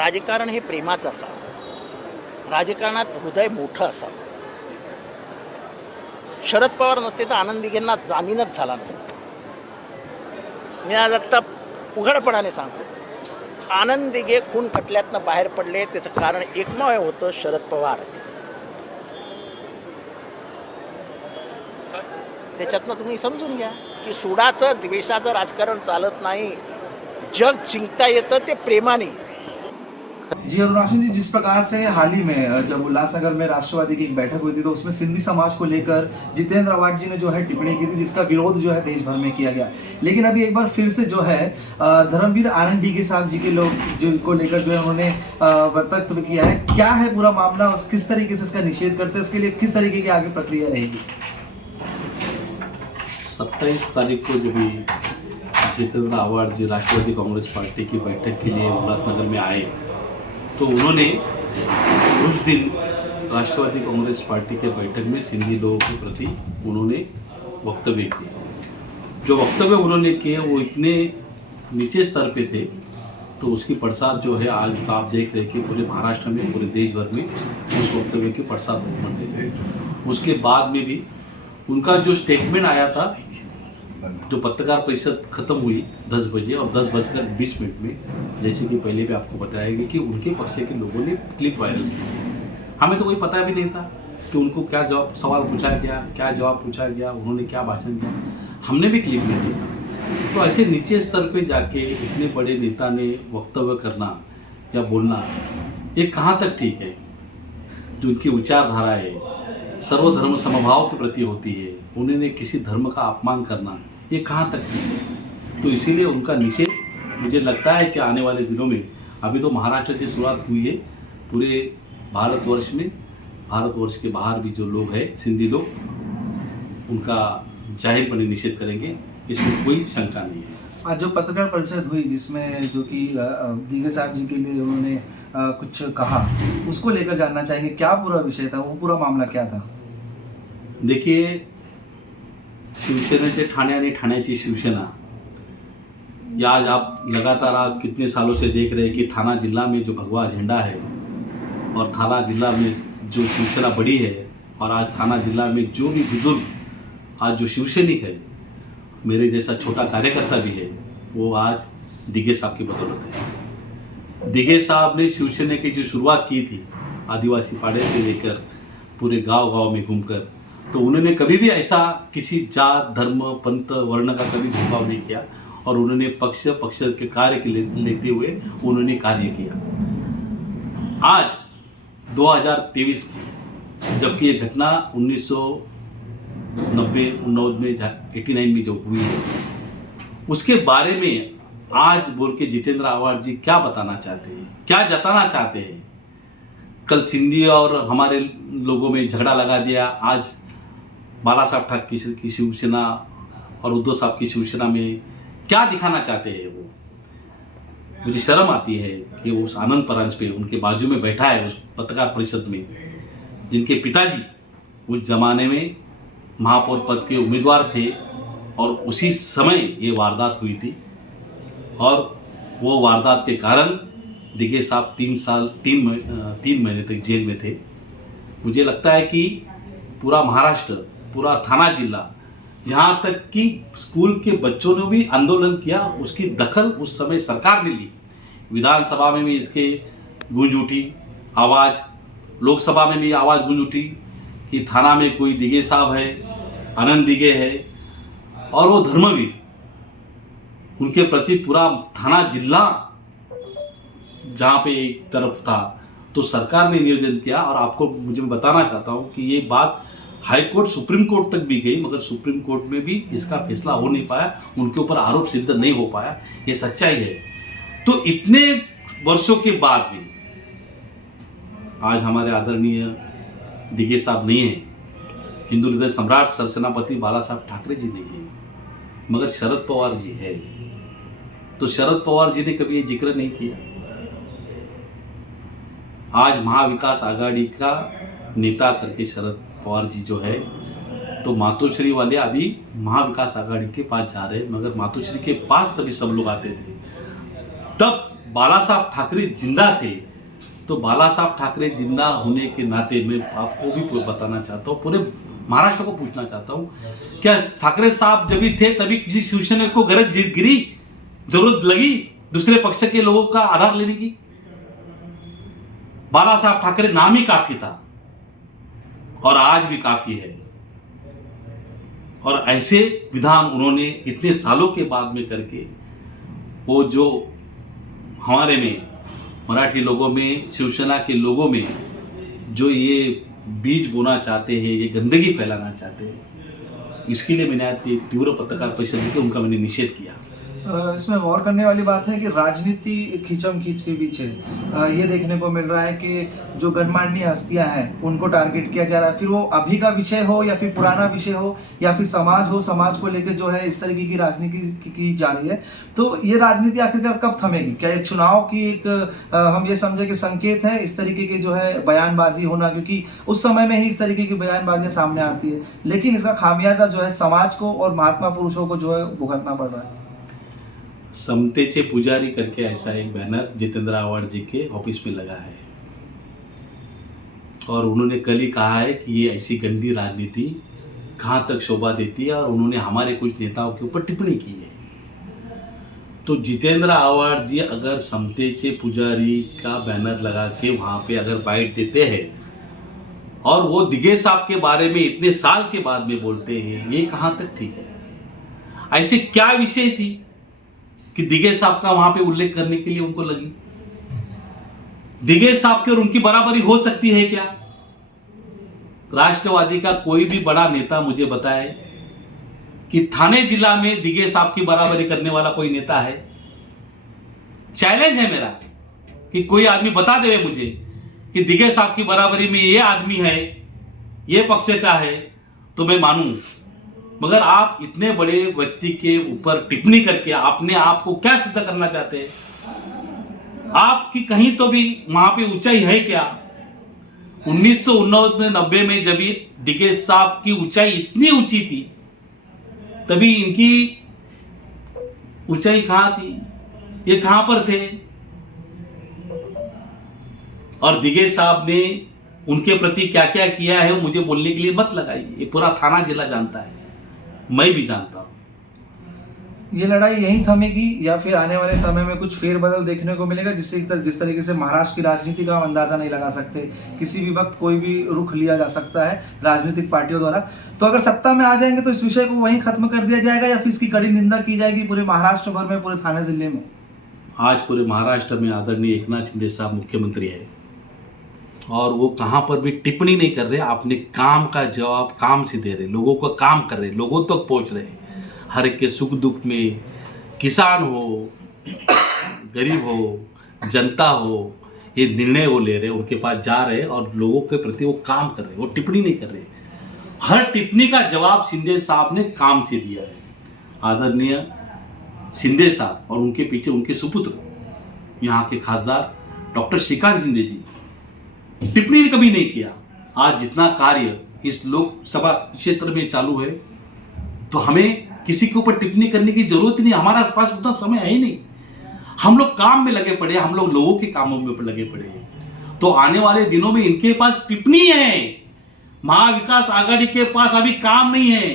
राजकारण हे प्रेमाचं असावं, राजकारणात हृदय मोठं असावं. शरद पवार नसते तर आनंद दिघेंना जामीनच झाला नसता. मी आज आत्ता उघडपणाने सांगतो, आनंद दिघे खून खटल्यातनं बाहेर पडले त्याचं कारण एकमेव होतं शरद पवार. त्याच्यातनं तुम्ही समजून घ्या की सुडाचं द्वेषाचं राजकारण चालत नाही. जग जिंकता येतं ते प्रेमाने. जी अरुणाचल जी, जिस प्रकार से हाल ही में जब उल्लासनगर में राष्ट्रवादी की एक बैठक हुई थी तो उसमें सिंधी समाज को लेकर जितेंद्र आवाड जी ने जो है टिप्पणी की थी, जिसका विरोध जो है देश भर में किया गया. लेकिन अभी एक बार फिर से जो है धर्मवीर आनंद डीगे साहब जी के लोग जिनको लेकर जो है उन्होंने वक्तव्य किया है. क्या है पूरा मामला, किस तरीके से इसका निषेध करते हैं, उसके लिए किस तरीके की आगे प्रक्रिया रहेगी? 27 तारीख को जब जितेंद्र आवाड जी राष्ट्रवादी कांग्रेस पार्टी की बैठक के लिए उल्लासनगर में आए तो उन्होंने उस दिन राष्ट्रवादी कांग्रेस पार्टी के बैठक में सिंधी लोगों के प्रति उन्होंने वक्तव्य किए. जो वक्तव्य उन्होंने किए वो इतने नीचे स्तर पे थे तो उसकी पड़साद जो है आज तो आप देख रहे हैं कि पूरे महाराष्ट्र में, पूरे देश भर में उस वक्तव्य की पड़साद बन रही है. उसके बाद में भी उनका जो स्टेटमेंट आया था, जो पत्रकार परिषद खत्म हुई 10 बजे और 10:20 में, जैसे कि पहले भी आपको बताया गया कि उनके पक्ष के लोगों ने क्लिप वायरल की थी. हमें तो कोई पता भी नहीं था कि उनको क्या जवाब सवाल पूछा गया, क्या जवाब पूछा गया, उन्होंने क्या भाषण दिया. हमने भी क्लिप नहीं देखा. तो ऐसे नीचे स्तर पे जाके इतने बड़े नेता ने वक्तव्य करना या बोलना, ये कहाँ तक ठीक है? जो उनकी विचारधारा है सर्वधर्म समभाव के प्रति होती है, उन्होंने किसी धर्म का अपमान करना, ये कहाँ तक ठीक है? तो इसीलिए उनका निषेध मुझे लगता है कि आने वाले दिनों में, अभी तो महाराष्ट्र से शुरुआत हुई है, पूरे भारतवर्ष में, भारतवर्ष के बाहर भी जो लोग हैं सिंधी लोग, उनका जाहिरपणे निषेध करेंगे, इसमें कोई शंका नहीं है. आज जो पत्रकार परिषद हुई जिसमें जो कि दीगे साहब जी के लिए उन्होंने कुछ कहा, उसको लेकर जानना चाहेंगे क्या पूरा विषय था, वो पूरा मामला क्या था? देखिए, शिवसेनेचे ठाणे आणि ठाण्याची शिवसेना, या आज आप लगातार आप कितने सालों से देख रहे हैं कि थाना जिला में जो भगवा झंडा है और थाना जिला में जो शिवसेना बड़ी है, और आज थाना जिला में जो भी बुजुर्ग आज जो शिवसैनिक है, मेरे जैसा छोटा कार्यकर्ता भी है, वो आज दिघे साहब की बदौलत है. दिघे साहब ने शिवसेना की जो शुरुआत की थी आदिवासी पाड़े से लेकर पूरे गांव-गांव में घूमकर, तो उन्होंने कभी भी ऐसा किसी जात, धर्म, पंथ, वर्ण का कभी भेदभाव नहीं किया और उन्होंने पक्ष के कार्य के लेते हुए उन्होंने कार्य किया. आज 2023 में जबकि ये घटना 1989 में जो हुई है, उसके बारे में आज बोल के जितेंद्र आवाड जी क्या बताना चाहते हैं, क्या जताना चाहते हैं? कल सिंधी और हमारे लोगों में झगड़ा लगा दिया, आज बाला साहब ठाकरे की शिवसेना और उद्धव साहब की शिवसेना में क्या दिखाना चाहते हैं वो? मुझे शर्म आती है कि उस आनंद परांजपे उनके बाजू में बैठा है उस पत्रकार परिषद में, जिनके पिताजी उस जमाने में महापौर पद के उम्मीदवार थे और उसी समय ये वारदात हुई थी और वो वारदात के कारण दिघे साहब 3 महीने तक जेल में थे. मुझे लगता है कि पूरा महाराष्ट्र, पूरा थाना जिला, यहाँ तक कि स्कूल के बच्चों ने भी आंदोलन किया, उसकी दखल उस समय सरकार ने ली. विधानसभा में भी इसके गूंज उठी आवाज़, लोकसभा में भी आवाज़ गूंज उठी कि थाना में कोई दिघे साहब है, आनंद दिघे है, और वो धर्मवीर, उनके प्रति पूरा थाना जिला जहाँ पे एक तरफ था, तो सरकार ने निवेदन किया. और आपको मुझे बताना चाहता हूँ कि ये बात हाई कोर्ट, सुप्रीम कोर्ट तक भी गई, मगर सुप्रीम कोर्ट में भी इसका फैसला हो नहीं पाया, उनके ऊपर आरोप सिद्ध नहीं हो पाया. ये सच्चाई है. तो इतने वर्षों के बाद भी आज हमारे आदरणीय दिघे साहब नहीं है, हिंदू हृदय सम्राट सरसेनापति बाला साहब ठाकरे जी नहीं है, मगर शरद पवार जी है. तो शरद पवार जी ने कभी ये जिक्र नहीं किया. आज महाविकास आघाड़ी का नेता करके शरद पवार जी जो है, तो मातोश्री वाले अभी महाविकास आघाड़ी के पास जा रहे हैं, मगर मातोश्री के पास तभी सब लोग आते थे, तब बाला साहब ठाकरे जिंदा थे तो बाला साहब ठाकरे जिंदा होने के नाते मैं आपको भी बताना चाहता हूँ, पूरे महाराष्ट्र को पूछना चाहता हूँ, क्या ठाकरे साहब जब भी थे तभी किसी शिवसेना को गरज गिरी, जरूरत लगी दूसरे पक्ष के लोगों का आधार लेने की? बाला साहब ठाकरे नाम ही काफी था और आज भी काफी है। और ऐसे विधान उन्होंने इतने सालों के बाद में करके वो जो हमारे में मराठी लोगों में, शिवसेना के लोगों में जो ये बीज बोना चाहते हैं, ये गंदगी फैलाना चाहते हैं, इसके लिए मैंने आज तीव्र पत्रकार परिषद में उनका मैंने निषेध किया। इसमें गौर करने वाली बात है कि राजनीति खींचम खींच के पीछे ये देखने को मिल रहा है कि जो गणमान्य हस्तियां हैं उनको टारगेट किया जा रहा है, फिर वो अभी का विषय हो या फिर पुराना विषय हो या फिर समाज हो, समाज को लेकर जो है इस तरीके की राजनीति की जा रही है। तो ये राजनीति आखिरकार कब थमेगी? क्या ये चुनाव की एक हम ये समझे कि संकेत है इस तरीके की जो है बयानबाजी होना, क्योंकि उस समय में ही इस तरीके की बयानबाजियां सामने आती है, लेकिन इसका खामियाजा जो है समाज को और महात्मा पुरुषों को जो है भुगतना पड़ रहा है। समतेचे पुजारी करके ऐसा एक बैनर जितेंद्र आव्हाड जी के ऑफिस में लगा है और उन्होंने कल ही कहा है कि ये ऐसी गंदी राजनीति कहाँ तक शोभा देती है और उन्होंने हमारे कुछ नेताओं के ऊपर टिप्पणी की है। तो जितेंद्र आव्हाड जी अगर समतेचे पुजारी का बैनर लगा के वहाँ पे अगर बाइट देते हैं और वो दिघे साहब के बारे में इतने साल के बाद में बोलते हैं, ये कहाँ तक ठीक है? ऐसे क्या विषय थी कि दिघे साहब का वहां पे उल्लेख करने के लिए उनको लगी? दिघे साहब की और उनकी बराबरी हो सकती है क्या? राष्ट्रवादी का कोई भी बड़ा नेता मुझे बताए कि थाने जिला में दिघे साहब की बराबरी करने वाला कोई नेता है? चैलेंज है मेरा कि कोई आदमी बता दे मुझे कि दिघे साहब की बराबरी में ये आदमी है, ये पक्ष का है, तो मैं मानूं। मगर आप इतने बड़े व्यक्ति के ऊपर टिप्पणी करके अपने आप को क्या सिद्ध करना चाहते हैं? आपकी कहीं तो भी वहां पे ऊंचाई है क्या? 1990 में जब दिघे साहब की ऊंचाई इतनी ऊंची थी तभी इनकी ऊंचाई कहां थी? ये कहां पर थे? और दिघे साहब ने उनके प्रति क्या क्या किया है मुझे बोलने के लिए मत लगाइए, ये पूरा थाना जिला जानता है, मैं भी जानता हूं। ये लड़ाई यहीं थमेगी या फिर आने वाले समय में कुछ फेरबदल देखने को मिलेगा, जिससे जिस तरीके से महाराष्ट्र की राजनीति का हम अंदाजा नहीं लगा सकते, किसी भी वक्त कोई भी रुख लिया जा सकता है राजनीतिक पार्टियों द्वारा। तो अगर सत्ता में आ जाएंगे तो इस विषय को वहीं खत्म कर दिया जाएगा या फिर इसकी कड़ी निंदा की जाएगी पूरे महाराष्ट्र भर में, पूरे थाने जिले में? आज पूरे महाराष्ट्र में आदरणीय एकनाथ शिंदे साहब मुख्यमंत्री है और वो कहाँ पर भी टिप्पणी नहीं कर रहे, अपने काम का जवाब काम से दे रहे, लोगों को काम कर रहे, लोगों तक पहुँच रहे, हर एक के सुख दुख में, किसान हो, गरीब हो, जनता हो, ये निर्णय वो ले रहे, उनके पास जा रहे और लोगों के प्रति वो काम कर रहे, वो टिप्पणी नहीं कर रहे। हर टिप्पणी का जवाब शिंदे साहब ने काम से दिया है। आदरणीय शिंदे साहब और उनके पीछे उनके सुपुत्र यहाँ के खासदार डॉक्टर श्रीकांत शिंदे जी टिप्पणी कभी नहीं किया। आज जितना कार्य इस लोकसभा क्षेत्र में चालू है तो हमें किसी के ऊपर टिप्पणी करने की जरूरत ही नहीं, हमारे पास उतना समय है ही नहीं। हम लोग काम में लगे पड़े, हम लोग लोगों के कामों में लगे पड़े हैं। तो आने वाले दिनों में इनके पास टिप्पणी है, महाविकास आघाड़ी के पास अभी काम नहीं है,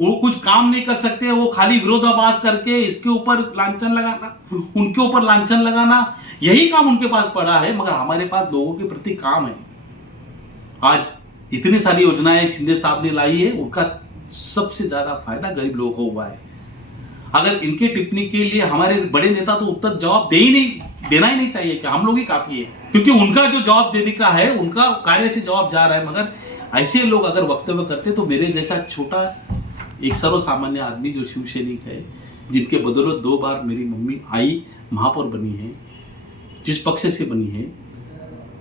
वो कुछ काम नहीं कर सकते, वो खाली विरोधाभास करके इसके ऊपर लांछन लगाना, उनके ऊपर लांछन लगाना, यही काम उनके पास पड़ा है। मगर हमारे पास लोगों के प्रति काम है। आज इतनी सारी योजनाएं शिंदे साहब ने लाई है, उनका सबसे ज्यादा फायदा गरीब लोगों को हुआ है। अगर इनके टिप्पणी के लिए हमारे बड़े नेता तो उत्तर जवाब देना ही नहीं चाहिए कि हम लोग ही काफी है, क्योंकि उनका जो जवाब देने का है उनका कार्य से जवाब जा रहा है। मगर ऐसे लोग अगर वक्तव्य करते तो मेरे जैसा छोटा एक सर्वसामान्य आदमी जो शिव सैनिक है, जिनके बदौलत 2 बार मेरी मम्मी आई महापौर बनी है, जिस पक्ष से बनी है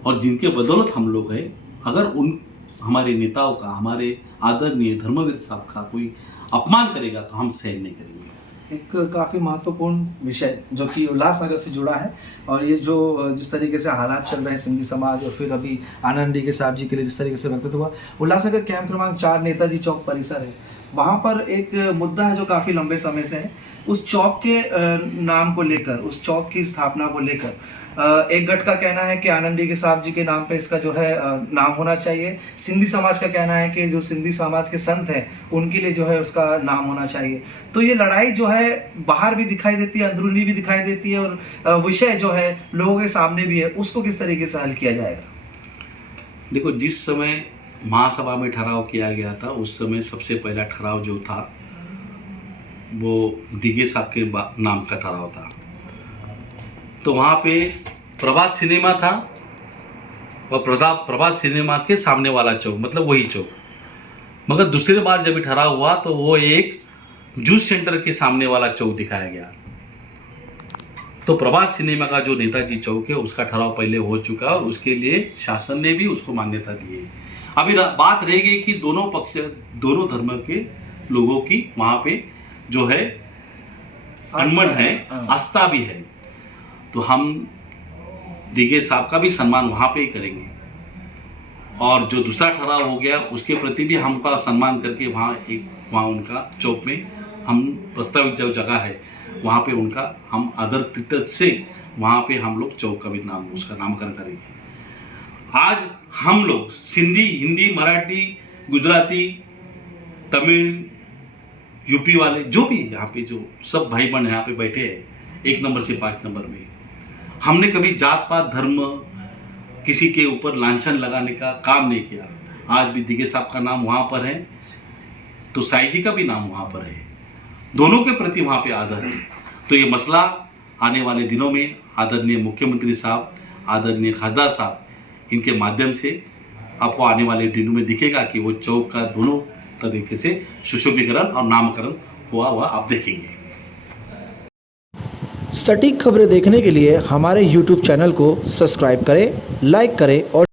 और जिनके बदौलत हम लोग हैं, अगर उन हमारे नेताओं का, हमारे आदरणीय धर्मवीर साहब का कोई अपमान करेगा तो हम सहन नहीं करेंगे। एक काफ़ी महत्वपूर्ण विषय जो कि उल्लासनगर से जुड़ा है, और ये जो जिस तरीके से हालात चल रहे हैं सिंधी समाज और फिर अभी आनंद डीके साहब जी के लिए जिस तरीके से वक्तव्य हुआ, उल्लासनगर कैंप क्रमांक 4 नेताजी चौक परिसर है, वहाँ पर एक मुद्दा है जो काफ़ी लंबे समय से है। उस चौक के नाम को लेकर, उस चौक की स्थापना को लेकर एक गट का कहना है कि आनंद डीके साहब जी के नाम पे इसका जो है नाम होना चाहिए। सिंधी समाज का कहना है कि जो सिंधी समाज के संत हैं उनके लिए जो है उसका नाम होना चाहिए। तो ये लड़ाई जो है बाहर भी दिखाई देती है, अंदरूनी भी दिखाई देती है, और विषय जो है लोगों के सामने भी है, उसको किस तरीके से हल किया जाएगा? देखो, जिस समय महासभा में ठहराव किया गया था उस समय सबसे पहला ठहराव जो था वो दिगे साहब के नाम का ठहराव था। तो वहाँ पे प्रभात सिनेमा था और प्रभात सिनेमा के सामने वाला चौक, मतलब वही चौक। मगर दूसरी बार जब ठहराव हुआ तो वो एक जूस सेंटर के सामने वाला चौक दिखाया गया। तो प्रभात सिनेमा का जो नेताजी चौक है उसका ठहराव पहले हो चुका और उसके लिए शासन ने भी उसको मान्यता दी है। अभी बात रह गई कि दोनों पक्ष, दोनों धर्म के लोगों की वहाँ पे जो है अनमन है, आस्था भी है। तो हम दिगे साहब का भी सम्मान वहाँ पे ही करेंगे और जो दूसरा ठहराव हो गया उसके प्रति भी हमका सम्मान करके वहाँ उनका चौक में हम प्रस्तावित जो जगह है वहाँ पे उनका हम आदर तिथ्य से वहाँ पे हम लोग चौक का भी नाम, उसका नामकरण करेंगे। आज हम लोग सिंधी, हिंदी, मराठी, गुजराती, तमिल, यूपी वाले जो भी यहाँ पे जो सब भाई बहन यहाँ पे बैठे हैं 1 नंबर से 5 नंबर में, हमने कभी जात पात धर्म किसी के ऊपर लांछन लगाने का काम नहीं किया। आज भी दिगे साहब का नाम वहाँ पर है तो साई जी का भी नाम वहाँ पर है, दोनों के प्रति वहाँ पे आदर है। तो ये मसला आने वाले दिनों में आदरणीय मुख्यमंत्री साहब, आदरणीय खासदार साहब, इनके माध्यम से आपको आने वाले दिनों में दिखेगा कि वो चौक का दोनों तरीके से सुशोभीकरण और नामकरण हुआ आप देखेंगे। सटीक खबरें देखने के लिए हमारे YouTube चैनल को सब्सक्राइब करें, लाइक करें और